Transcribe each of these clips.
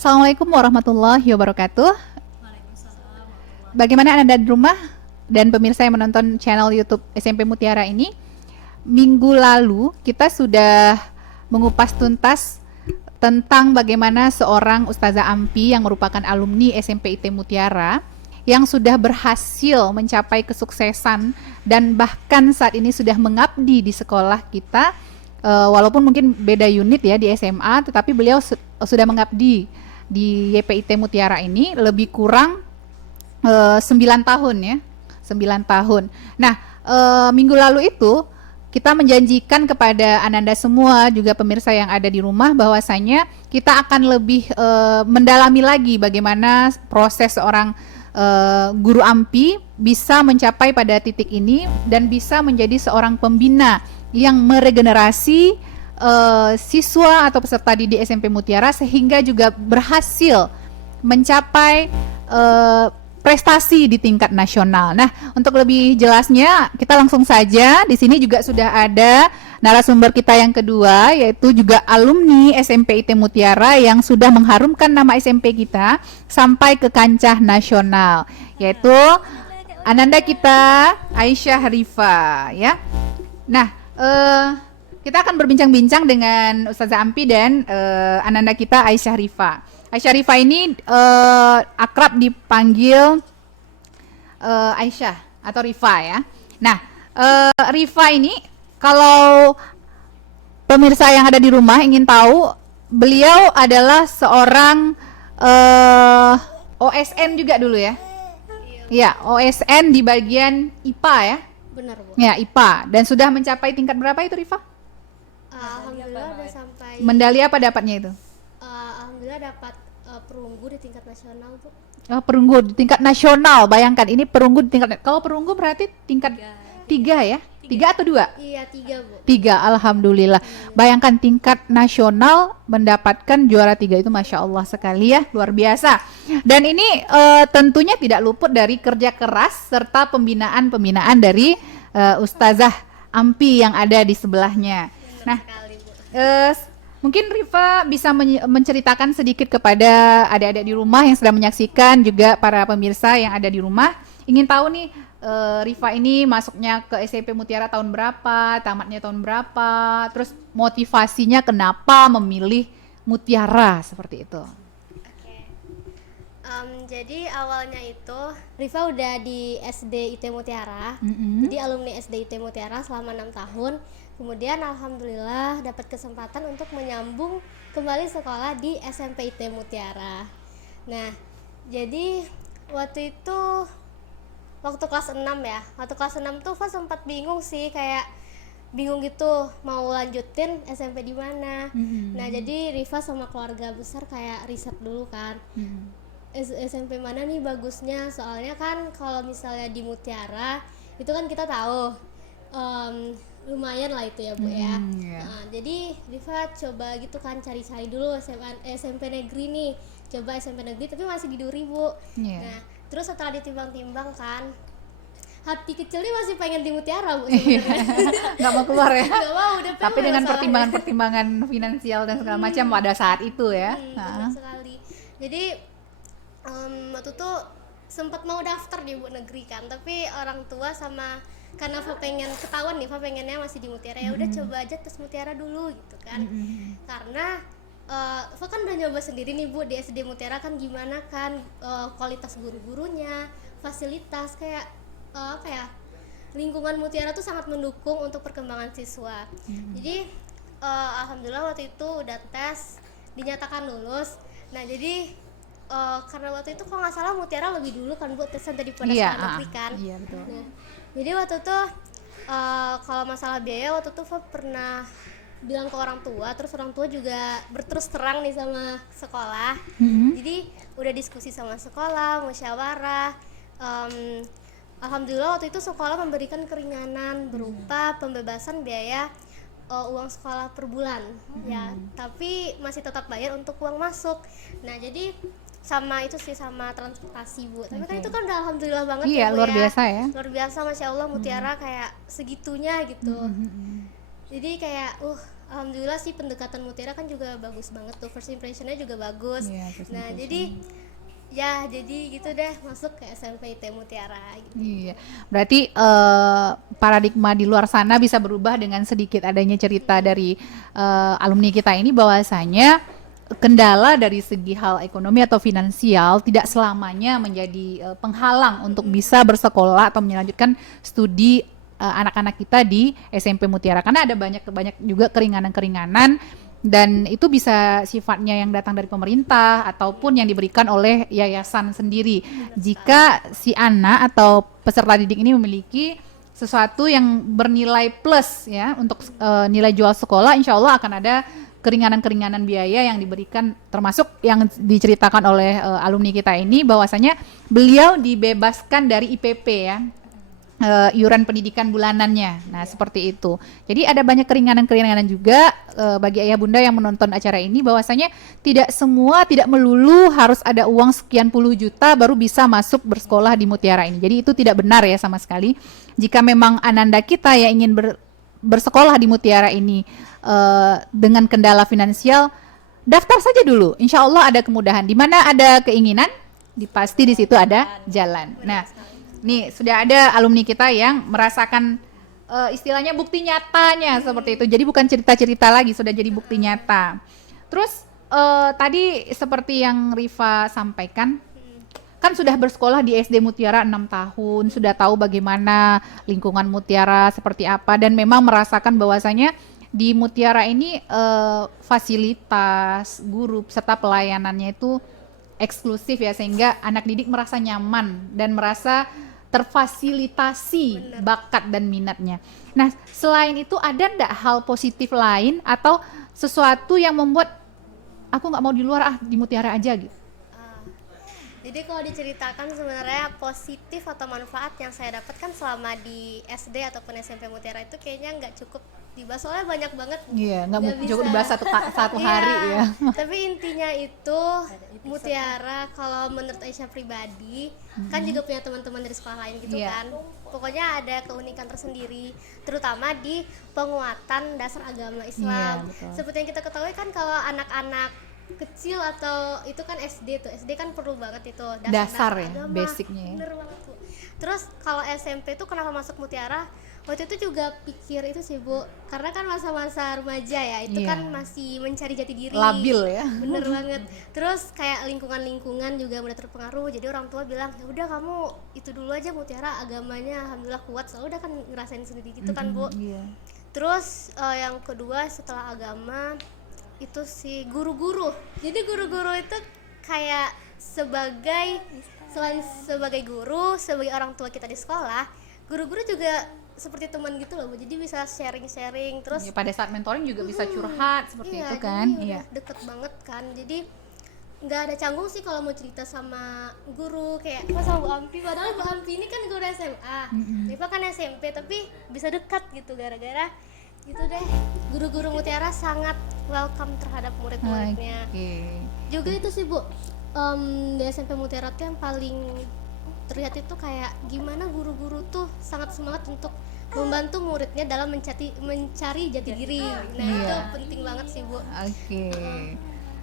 Assalamualaikum warahmatullahi wabarakatuh. Bagaimana Anda di rumah dan pemirsa yang menonton channel YouTube SMP Mutiara ini? Minggu lalu kita sudah mengupas tuntas tentang bagaimana seorang Ustazah Ampi yang merupakan alumni SMP IT Mutiara yang sudah berhasil mencapai kesuksesan dan bahkan saat ini sudah mengabdi di sekolah kita, walaupun mungkin beda unit ya di SMA, tetapi beliau sudah mengabdi di YPIT Mutiara ini lebih kurang 9 tahun ya, 9 tahun. Nah, minggu lalu itu kita menjanjikan kepada Ananda semua, juga pemirsa yang ada di rumah, bahwasanya kita akan lebih mendalami lagi bagaimana proses seorang guru Ampi bisa mencapai pada titik ini dan bisa menjadi seorang pembina yang meregenerasi siswa atau peserta didik SMP Mutiara sehingga juga berhasil mencapai prestasi di tingkat nasional. Nah, untuk lebih jelasnya kita langsung saja, di sini juga sudah ada narasumber kita yang kedua, yaitu juga alumni SMP IT Mutiara yang sudah mengharumkan nama SMP kita sampai ke kancah nasional, yaitu Ananda kita Aisyah Rifa ya. Nah, kita akan berbincang-bincang dengan Ustazah Ampi dan Ananda kita Aisyah Rifa. Aisyah Rifa ini akrab dipanggil Aisyah atau Rifa ya. Nah, Rifa ini kalau pemirsa yang ada di rumah ingin tahu, beliau adalah seorang OSN juga dulu ya. Iya, OSN di bagian IPA ya. Benar, Bu. Ya, IPA. Dan sudah mencapai tingkat berapa itu, Rifa? Alhamdulillah udah sampai Medali apa dapatnya itu? alhamdulillah dapat perunggu di tingkat nasional, Bu. Perunggu di tingkat nasional. Bayangkan ini perunggu di tingkat. Kalau perunggu berarti tingkat 3 ya? 3 atau 2? Iya, 3, Bu. 3, alhamdulillah. Bayangkan tingkat nasional mendapatkan juara 3 itu Masya Allah sekali ya, luar biasa. Dan ini tentunya tidak luput dari kerja keras serta pembinaan dari Ustazah Ampi yang ada di sebelahnya. Nah, mungkin Rifa bisa menceritakan sedikit kepada adik-adik di rumah yang sedang menyaksikan, juga para pemirsa yang ada di rumah. Ingin tahu nih, Rifa ini masuknya ke SMP Mutiara tahun berapa, tamatnya tahun berapa, terus motivasinya kenapa memilih Mutiara seperti itu. Jadi awalnya itu Rifa udah di SD IT Mutiara. Jadi alumni SD IT Mutiara selama 6 tahun. Kemudian alhamdulillah dapat kesempatan untuk menyambung kembali sekolah di SMP IT Mutiara. Nah, jadi waktu itu waktu kelas 6 ya. Waktu kelas 6 tuh Fa sempat bingung sih, kayak bingung gitu mau lanjutin SMP di mana. Nah, jadi Rifa sama keluarga besar kayak riset dulu kan. SMP mana nih bagusnya, soalnya kan kalau misalnya di Mutiara itu kan kita tahu lumayan lah itu ya, Bu ya. Nah, jadi Rifa coba gitu kan cari-cari dulu SMP negeri nih, coba SMP negeri tapi masih di Duri, Bu. Nah, terus setelah ditimbang-timbang kan, hati kecilnya masih pengen di Mutiara, Bu, sebenarnya. Nggak mau keluar ya. Nggak mau, udah Tapi dengan pertimbangan-pertimbangan finansial dan segala macam pada saat itu ya. Benar sekali. Jadi waktu tuh sempat mau daftar di Bu negeri kan, tapi orang tua sama karena Fa pengen ketahuan nih, Fa pengennya masih di Mutiara, ya udah coba aja tes Mutiara dulu gitu kan. Karena Fa kan udah nyoba sendiri nih, Bu, di SD Mutiara kan gimana kan kualitas guru-gurunya, fasilitas kayak apa ya, lingkungan Mutiara tuh sangat mendukung untuk perkembangan siswa. Jadi alhamdulillah waktu itu udah tes, dinyatakan lulus. Nah, jadi karena waktu itu kalau nggak salah Mutiara lebih dulu kan, Bu, tesan daripada sekolah negeri kan. Iya, betul. Nah, jadi waktu itu kalau masalah biaya waktu itu Fa pernah bilang ke orang tua, terus orang tua juga berterus terang nih sama sekolah. Jadi udah diskusi sama sekolah, musyawarah. Alhamdulillah waktu itu sekolah memberikan keringanan berupa pembebasan biaya uang sekolah per bulan ya, tapi masih tetap bayar untuk uang masuk. Nah, jadi sama itu sih, sama transportasi, Bu. Tapi kan itu kan udah alhamdulillah banget ya, Bu, luar ya. biasa ya. Luar biasa, Masya Allah, Mutiara kayak segitunya gitu. Jadi kayak alhamdulillah sih pendekatan Mutiara kan juga bagus banget tuh, first impressionnya juga bagus. Nah jadi jadi gitu deh masuk ke SMP IT Mutiara gitu. Iya, berarti paradigma di luar sana bisa berubah dengan sedikit adanya cerita dari alumni kita ini, bahwasanya kendala dari segi hal ekonomi atau finansial tidak selamanya menjadi penghalang untuk bisa bersekolah atau melanjutkan studi anak-anak kita di SMP Mutiara, karena ada banyak juga keringanan-keringanan, dan itu bisa sifatnya yang datang dari pemerintah ataupun yang diberikan oleh yayasan sendiri. Jika si anak atau peserta didik ini memiliki sesuatu yang bernilai plus ya untuk nilai jual sekolah, insya Allah akan ada keringanan-keringanan biaya yang diberikan, termasuk yang diceritakan oleh alumni kita ini, bahwasanya beliau dibebaskan dari IPP ya, iuran pendidikan bulanannya. Nah, seperti itu. Jadi ada banyak keringanan-keringanan juga bagi ayah bunda yang menonton acara ini, bahwasanya tidak melulu harus ada uang sekian puluh juta baru bisa masuk bersekolah di Mutiara ini. Jadi itu tidak benar ya sama sekali. Jika memang ananda kita yang ingin bersekolah di Mutiara ini dengan kendala finansial, daftar saja dulu. Insya Allah ada kemudahan. Di mana ada keinginan, pasti di situ ada jalan. Nah, nih sudah ada alumni kita yang merasakan istilahnya bukti nyatanya seperti itu. Jadi bukan cerita-cerita lagi, sudah jadi bukti nyata. Terus tadi seperti yang Rifa sampaikan, kan sudah bersekolah di SD Mutiara 6 tahun, sudah tahu bagaimana lingkungan Mutiara seperti apa, dan memang merasakan bahwasanya di Mutiara ini fasilitas, guru serta pelayanannya itu eksklusif ya, sehingga anak didik merasa nyaman dan merasa terfasilitasi bakat dan minatnya. Nah, selain itu ada ndak hal positif lain atau sesuatu yang membuat aku nggak mau di luar, di Mutiara aja gitu? Jadi kalau diceritakan sebenarnya positif atau manfaat yang saya dapatkan selama di SD ataupun SMP Mutiara itu kayaknya nggak cukup dibahas, soalnya banyak banget. Iya, nggak cukup dibahas satu hari ya. Tapi intinya itu Mutiara kalau menurut Aisyah pribadi kan juga punya teman-teman dari sekolah lain gitu kan. Pokoknya ada keunikan tersendiri, terutama di penguatan dasar agama Islam. Seperti yang kita ketahui kan kalau anak-anak kecil atau itu kan SD kan perlu banget itu dasar ya, agama, basicnya ya. Bener banget tuh. Terus kalau SMP tuh kenapa masuk Mutiara, waktu itu juga pikir itu sih Bu, karena kan masa-masa remaja ya, itu kan masih mencari jati diri, labil ya. Bener banget. Terus kayak lingkungan juga udah terpengaruh, jadi orang tua bilang ya udah kamu itu dulu aja Mutiara, agamanya alhamdulillah kuat, soalnya udah kan ngerasain sendiri gitu kan Bu. Terus yang kedua setelah agama itu si guru-guru. Jadi guru-guru itu kayak selain sebagai guru, sebagai orang tua kita di sekolah, guru-guru juga seperti teman gitu loh Bu. Jadi bisa sharing-sharing, terus pada saat mentoring juga bisa curhat seperti itu kan. Iya, deket banget kan. Jadi nggak ada canggung sih kalau mau cerita sama guru, kayak sama Bu Ampi, padahal Bu Ampi ini kan guru SMA, Rifa kan SMP, tapi bisa dekat gitu gara-gara gitu deh. Guru-guru Mutiara sangat welcome terhadap murid-muridnya. Juga itu sih Bu, di SMP Mutiara tuh yang paling terlihat itu kayak gimana guru-guru tuh sangat semangat untuk membantu muridnya dalam mencari jati diri. Nah itu penting banget sih Bu.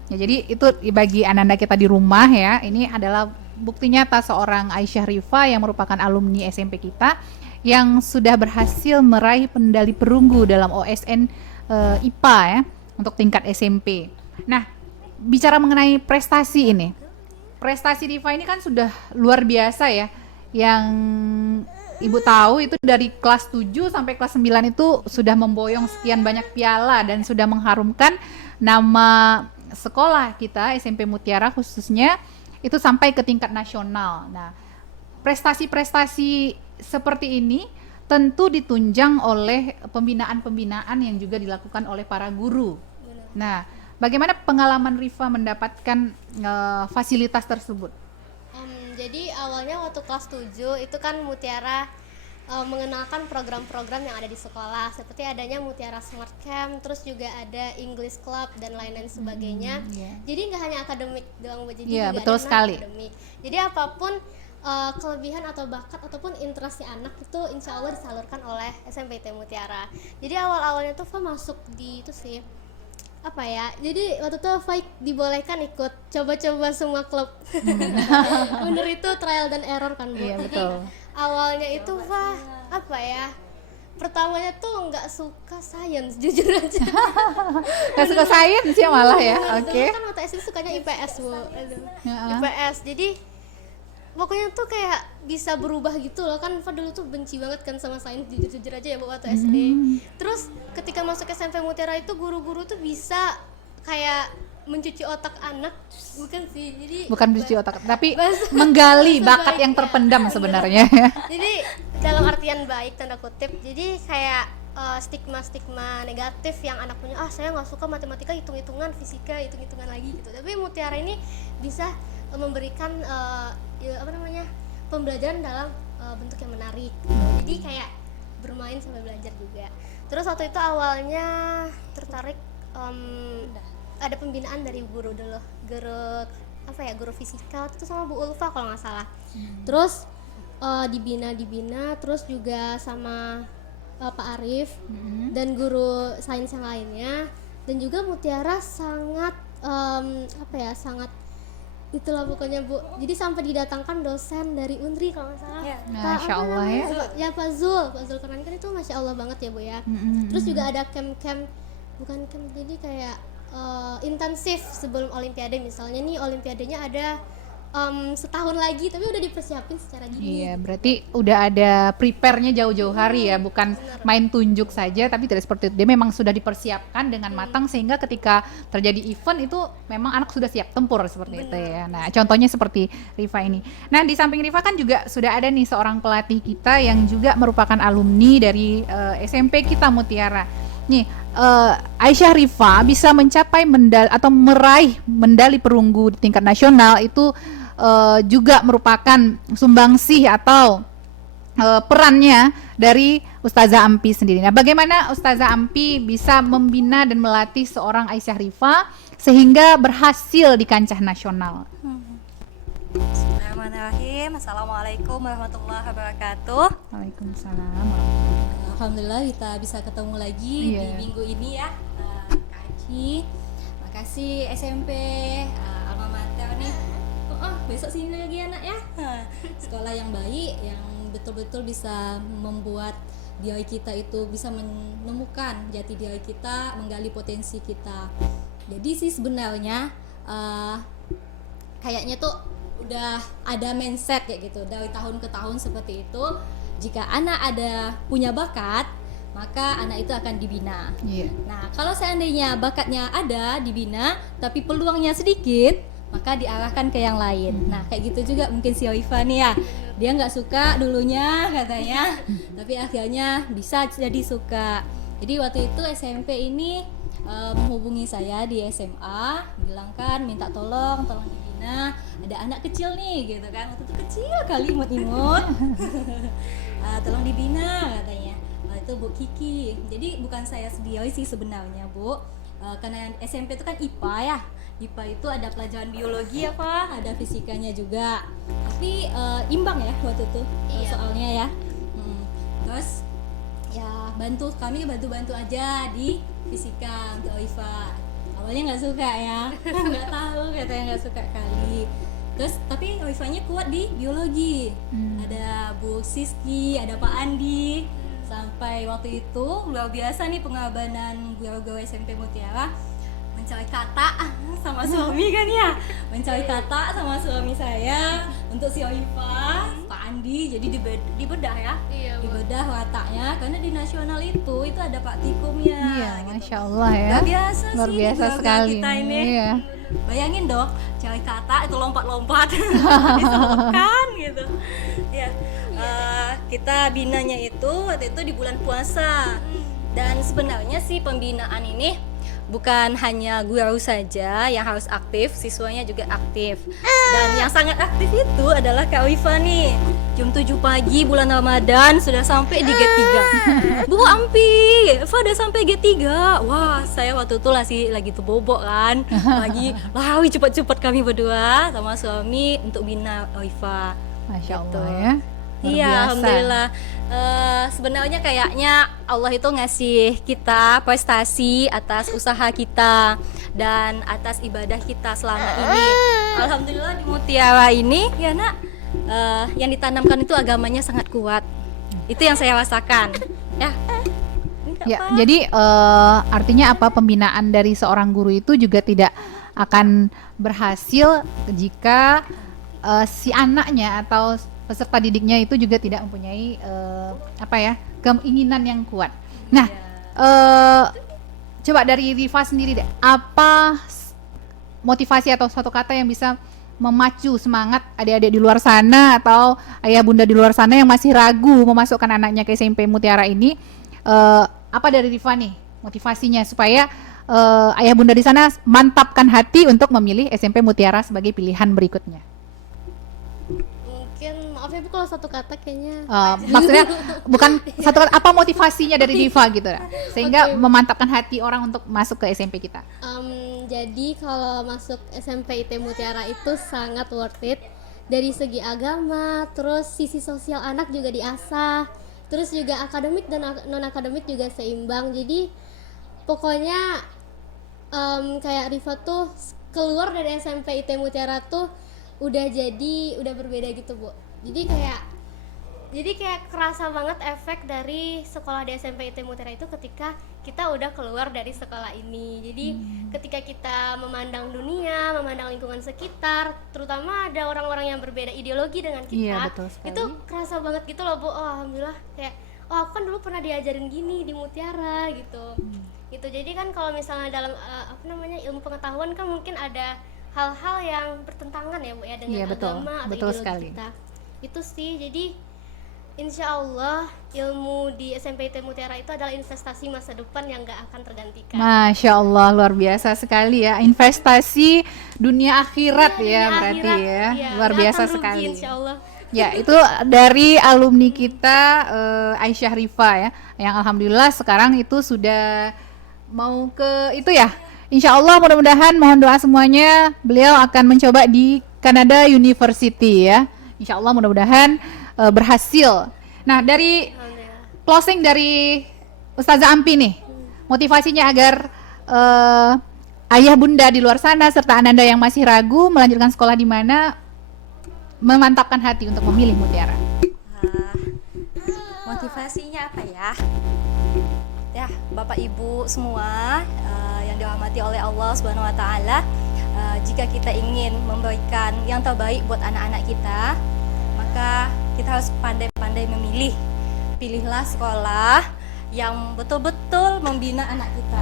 Ya, jadi itu bagi ananda kita di rumah ya, ini adalah bukti nyata seorang Aisyah Rifa yang merupakan alumni SMP kita yang sudah berhasil meraih medali perunggu dalam OSN IPA ya untuk tingkat SMP. Nah, bicara mengenai prestasi ini, prestasi Rifa ini kan sudah luar biasa ya. Yang Ibu tahu itu dari kelas 7 sampai kelas 9 itu sudah memboyong sekian banyak piala dan sudah mengharumkan nama sekolah kita SMP Mutiara khususnya itu sampai ke tingkat nasional. Nah, prestasi-prestasi seperti ini tentu ditunjang oleh pembinaan-pembinaan yang juga dilakukan oleh para guru. Nah, bagaimana pengalaman Rifa mendapatkan fasilitas tersebut? Jadi awalnya waktu kelas 7 itu kan Mutiara mengenalkan program-program yang ada di sekolah, seperti adanya Mutiara Smart Camp, terus juga ada English Club dan lain-lain sebagainya. Jadi nggak hanya akademik doang, jadi juga betul ada sekali. akademik. Jadi apapun kelebihan atau bakat ataupun interestnya anak itu insya Allah disalurkan oleh SMP ITB Mutiara. Jadi awal-awalnya tuh Fa masuk di itu sih apa ya, jadi waktu itu Fa dibolehkan ikut coba-coba semua klub. Bener, itu trial dan error kan Bu. Iya, Jadi betul. awalnya itu Fa apa ya, pertamanya tuh nggak suka sains jujur aja. Nggak suka sains ya malah ya. Oke. Dulu kan waktu SD sukanya IPS Bu. Aduh. Heeh. IPS, jadi pokoknya tuh kayak bisa berubah gitu loh kan. Fa dulu tuh benci banget kan sama sains, jujur aja ya Bu waktu SD. Terus ketika masuk SMP Mutiara itu guru-guru tuh bisa kayak mencuci otak anak, bukan sih, jadi Bukan mencuci otak, tapi bahasa- menggali bahasa bakat baik, yang ya. terpendam sebenarnya. Jadi dalam artian baik tanda kutip, jadi kayak stigma-stigma negatif yang anak punya, saya nggak suka matematika, hitung-hitungan, fisika, hitung-hitungan lagi gitu. Tapi Mutiara ini bisa memberikan pembelajaran dalam bentuk yang menarik gitu. Jadi kayak bermain sambil belajar juga. Terus waktu itu awalnya tertarik ada pembinaan dari guru dulu, guru fisika itu sama Bu Ulfa kalau nggak salah. Terus dibina terus juga sama Pak Arif dan guru sains yang lainnya. Dan juga Mutiara sangat sangat itulah pokoknya Bu. Jadi sampai didatangkan dosen dari Unri kalau nggak salah. Masya Allah ya. Ya Pak Zul Karnani kan itu Masya Allah banget ya Bu ya. Terus juga ada camp bukan camp, jadi kayak intensif sebelum Olimpiade. Misalnya nih Olimpiadenya ada setahun lagi, tapi udah dipersiapin secara dini. Iya, berarti udah ada prepare-nya jauh-jauh hari ya, bukan main tunjuk saja, tapi tidak seperti itu. Dia memang sudah dipersiapkan dengan matang sehingga ketika terjadi event itu memang anak sudah siap tempur seperti itu ya. Nah, contohnya seperti Rifa ini. Nah, di samping Rifa kan juga sudah ada nih seorang pelatih kita yang juga merupakan alumni dari SMP kita Mutiara. Nih, Aisyah Rifa bisa mencapai meraih medali perunggu di tingkat nasional itu juga merupakan sumbangsih atau perannya dari Ustazah Ampi sendiri. Nah, bagaimana Ustazah Ampi bisa membina dan melatih seorang Aisyah Rifa sehingga berhasil di kancah nasional? Bismillahirrahmanirrahim. Assalamualaikum warahmatullahi wabarakatuh. Waalaikumsalam. Alhamdulillah kita bisa ketemu lagi Iya. di minggu ini ya, Kak Aci. Makasih SMP alma mater nih. Besok sini lagi anak ya. Sekolah yang baik, yang betul-betul bisa membuat diri kita itu bisa menemukan jati diri kita, menggali potensi kita. Jadi sih sebenarnya kayaknya tuh udah ada mindset kayak gitu dari tahun ke tahun seperti itu. Jika anak ada punya bakat, maka anak itu akan dibina. Iya. Nah, kalau seandainya bakatnya ada dibina, tapi peluangnya sedikit, maka diarahkan ke yang lain. Nah, kayak gitu juga mungkin si Oifa nih ya. Dia nggak suka dulunya katanya, tapi akhirnya bisa jadi suka. Jadi waktu itu SMP ini menghubungi saya di SMA, bilang kan minta tolong dibina. Ada anak kecil nih gitu kan, waktu itu kecil kali imut-imut. Tolong dibina katanya. Itu Bu Kiki. Jadi bukan saya sendiri sih sebenarnya Bu, karena SMP itu kan IPA ya. IPA itu ada pelajaran biologi ya Pak, ada fisikanya juga. Tapi imbang ya waktu itu soalnya ya. Terus ya kami bantu aja di fisika untuk Oifa. Awalnya nggak suka ya, nggak tahu katanya nggak suka kali. Terus tapi Oifanya kuat di biologi. Ada Bu Siski, ada Pak Andi. Sampai waktu itu luar biasa nih pengorbanan guru-guru SMP Mutiara mencari kata sama suami kan ya, mencari kata sama suami saya untuk si Oifa, Pak Andi. Jadi dibedah ya, dibedah wataknya karena di nasional itu ada Pak Tikumnya. Iya, gitu. Masya Allah ya. Luar biasa Luar sih biasa guru-guru sekali. kita ini. Iya. Bayangin dong, cari kata itu lompat-lompat disebutkan gitu. Ya, kita binanya itu waktu itu di bulan puasa. Dan sebenarnya sih pembinaan ini bukan hanya guru saja yang harus aktif, siswanya juga aktif. Dan yang sangat aktif itu adalah Kak Wifa nih. Jam 7 pagi bulan Ramadan sudah sampai di Gate 3. Bu Ampi, Fa udah sampai Gate 3. Wah, saya waktu itu lagi bobok kan. Lagi lari cepat-cepat kami berdua sama suami untuk bina Wifa. Masya Gitu. Allah ya. Luar Iya, biasa. alhamdulillah. Sebenarnya kayaknya Allah itu ngasih kita prestasi atas usaha kita dan atas ibadah kita selama ini. Alhamdulillah di Mutiara ini ya nak, yang ditanamkan itu agamanya sangat kuat. Itu yang saya rasakan. Ya. Enggak Ya, apa. jadi artinya apa, pembinaan dari seorang guru itu juga tidak akan berhasil jika si anaknya atau peserta didiknya itu juga tidak mempunyai keinginan yang kuat. Nah, coba dari Rifa sendiri deh, apa motivasi atau suatu kata yang bisa memacu semangat adik-adik di luar sana atau ayah bunda di luar sana yang masih ragu memasukkan anaknya ke SMP Mutiara ini? Apa dari Rifa nih motivasinya supaya ayah bunda di sana mantapkan hati untuk memilih SMP Mutiara sebagai pilihan berikutnya? Mungkin maaf ya Bu kalau satu kata kayaknya Maksudnya bukan satu kata, apa motivasinya dari Rifa gitu ya, sehingga Oke. memantapkan hati orang untuk masuk ke SMP kita. Jadi kalau masuk SMP IT Mutiara itu sangat worth it dari segi agama, terus sisi sosial anak juga diasah, terus juga akademik dan non akademik juga seimbang. Jadi pokoknya kayak Rifa tuh keluar dari SMP IT Mutiara tuh udah berbeda gitu Bu. Jadi kayak kerasa banget efek dari sekolah di SMP IT Mutiara itu ketika kita udah keluar dari sekolah ini. Jadi ketika kita memandang dunia, memandang lingkungan sekitar, terutama ada orang-orang yang berbeda ideologi dengan Iya, kita, betul sekali. itu kerasa banget gitu loh Bu. Oh alhamdulillah, kayak oh aku kan dulu pernah diajarin gini di Mutiara gitu. Gitu. Jadi kan kalau misalnya dalam ilmu pengetahuan kan mungkin ada hal-hal yang bertentangan ya Bu ya dengan Iya, betul. agama atau Betul ideologi sekali. kita. Itu sih, jadi insya Allah ilmu di SMP IT Mutiara itu adalah investasi masa depan yang gak akan tergantikan. Masya Allah, luar biasa sekali ya, investasi dunia akhirat Iya, ya dunia berarti akhirat, ya, iya, luar nggak biasa akan rugi, sekali. insya Allah. Ya, itu dari alumni kita Aisyah Rifa ya, yang alhamdulillah sekarang itu sudah mau ke itu ya. Insya Allah mudah-mudahan, mohon doa semuanya, beliau akan mencoba di Canada University ya. Insya Allah mudah-mudahan berhasil. Nah, dari Alhamdulillah. closing dari Ustazah Ampi nih, motivasinya agar ayah bunda di luar sana serta ananda yang masih ragu melanjutkan sekolah di mana memantapkan hati untuk memilih Mutiara. Motivasinya apa ya? Ya, Bapak Ibu semua yang dirahmati oleh Allah Subhanahu wa taala, jika kita ingin memberikan yang terbaik buat anak-anak kita, maka kita harus pandai-pandai memilih. Pilihlah sekolah yang betul-betul membina anak kita.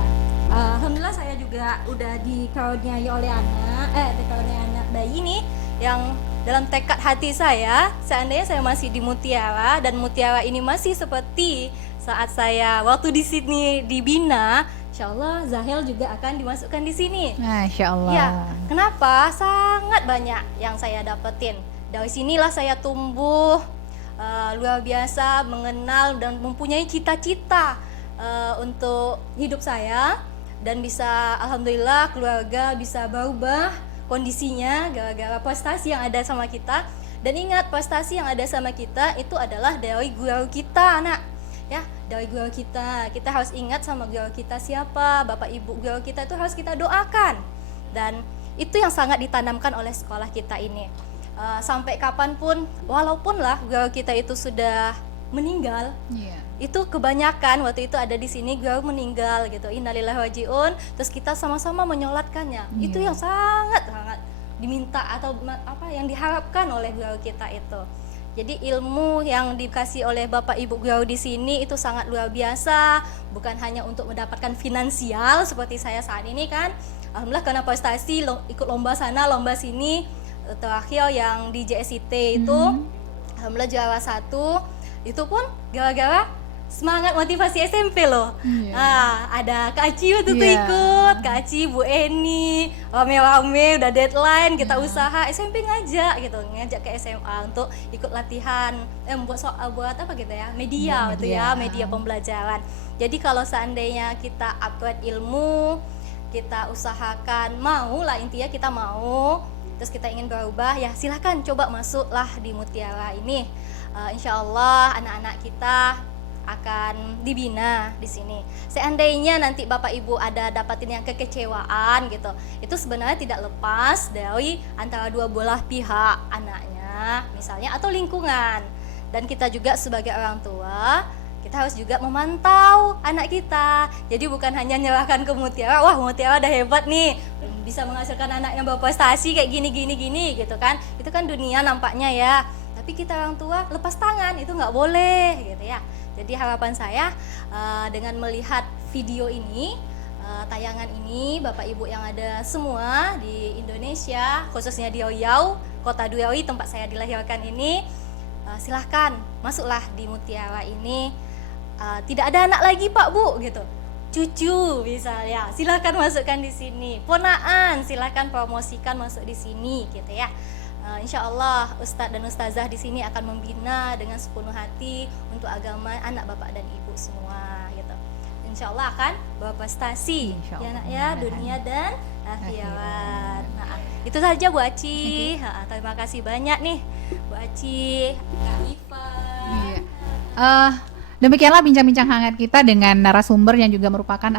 Alhamdulillah saya juga udah dikaruniai oleh anak bayi nih yang dalam tekad hati saya, seandainya saya masih di Mutiara dan Mutiara ini masih seperti saat saya waktu di sini dibina, insya Allah Zahel juga akan dimasukkan di sini. Masya Allah. Ya, kenapa? Sangat banyak yang saya dapetin. Dari sinilah saya tumbuh luar biasa, mengenal dan mempunyai cita-cita untuk hidup saya, dan bisa alhamdulillah keluarga bisa berubah kondisinya gara-gara prestasi yang ada sama kita. Dan ingat, prestasi yang ada sama kita itu adalah dari guru kita, anak. Ya, dari guru kita harus ingat sama guru kita siapa, bapak ibu guru kita itu harus kita doakan, dan itu yang sangat ditanamkan oleh sekolah kita ini. Sampai kapanpun, walaupun lah guru kita itu sudah meninggal, Iya. itu kebanyakan waktu itu ada di sini guru meninggal gitu, innalillahi wa jiun, terus kita sama-sama menyolatkannya. Iya. Itu yang sangat diminta atau apa yang diharapkan oleh guru kita itu. Jadi ilmu yang dikasih oleh Bapak Ibu guru di sini itu sangat luar biasa, bukan hanya untuk mendapatkan finansial seperti saya saat ini kan. Alhamdulillah karena prestasi ikut lomba sana, lomba sini. Terakhir yang di JSIT itu alhamdulillah juara 1. Itu pun gara-gara semangat motivasi SMP loh. Iya. Ada Kak Aci waktu itu Iya. ikut, Kak Aci, Bu Eni, rame-rame udah deadline, kita usaha, SMP ngajak ke SMA untuk ikut latihan, buat apa gitu ya, media gitu ya, media pembelajaran. Jadi kalau seandainya kita upgrade ilmu, kita usahakan, mau lah intinya kita mau, terus kita ingin berubah, ya silahkan coba masuklah di Mutiara ini. Insya Allah anak-anak kita akan dibina di sini. Seandainya nanti Bapak Ibu ada dapatin yang kekecewaan gitu, itu sebenarnya tidak lepas dari antara dua belah pihak, anaknya misalnya atau lingkungan. Dan kita juga sebagai orang tua, kita harus juga memantau anak kita. Jadi bukan hanya nyerahkan ke Mutiara, wah Mutiara udah hebat nih, bisa menghasilkan anaknya berprestasi kayak gini gitu kan. Itu kan dunia nampaknya ya. Tapi kita orang tua lepas tangan, itu nggak boleh gitu ya. Jadi harapan saya dengan melihat video ini, tayangan ini, Bapak Ibu yang ada semua di Indonesia, khususnya di Riau, kota Riau tempat saya dilahirkan ini, silahkan masuklah di Mutiara ini. Tidak ada anak lagi Pak Bu gitu, cucu misalnya, silahkan masukkan di sini. Ponaan silahkan promosikan masuk di sini gitu ya. Insya Allah Ustadz dan Ustazah di sini akan membina dengan sepenuh hati untuk agama anak bapak dan ibu semua gitu. Insya Allah akan berprestasi ya nak ya, dunia dan akhirat. Nah, itu saja Bu Aci. Terima kasih banyak nih Bu Aci, Kak Iva. Demikianlah bincang-bincang hangat kita dengan narasumber yang juga merupakan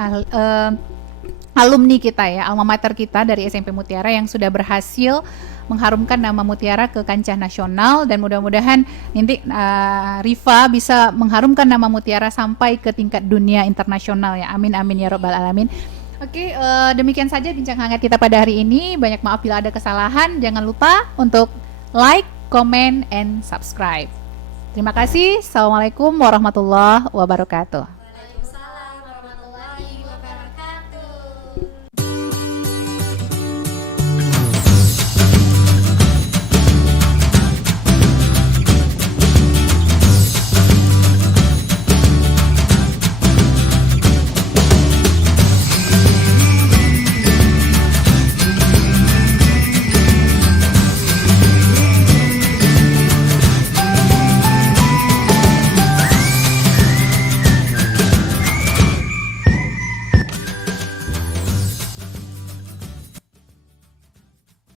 alumni kita ya, alma mater kita dari SMP Mutiara yang sudah berhasil mengharumkan nama Mutiara ke kancah nasional, dan mudah-mudahan nanti Rifa bisa mengharumkan nama Mutiara sampai ke tingkat dunia internasional ya. Amin amin ya robbal alamin. Oke, demikian saja bincang hangat kita pada hari ini. Banyak maaf bila ada kesalahan. Jangan lupa untuk like, comment, and subscribe. Terima kasih. Assalamualaikum warahmatullahi wabarakatuh.